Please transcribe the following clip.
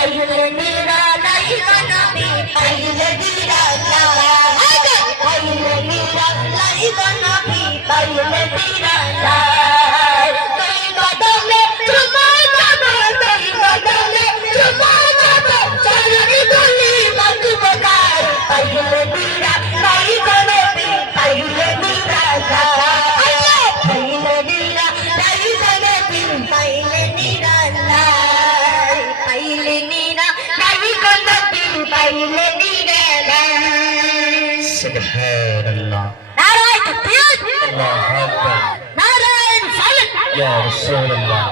পাইলে নিরালাই গনবি পাইলে নিরালাই পাইলে নিরালাই গনবি পাইলে নিরালাই তুই কদমে চুমা যাবে তুই কদমে চুমা যাবে চারি গলি মাতব গায় পাইলে নিরালাই গনবি পাইলে নিরালাই পাইলে নিরালাই গনবি পাইলে নিরালাই পাইলে নিরালাই গনবি পাইলে নিরালাই সুবহানাল্লাহ নারায়ে তাকবীর আল্লাহু আকবার নারায়ে রিসালাত ইয়া রাসূলুল্লাহ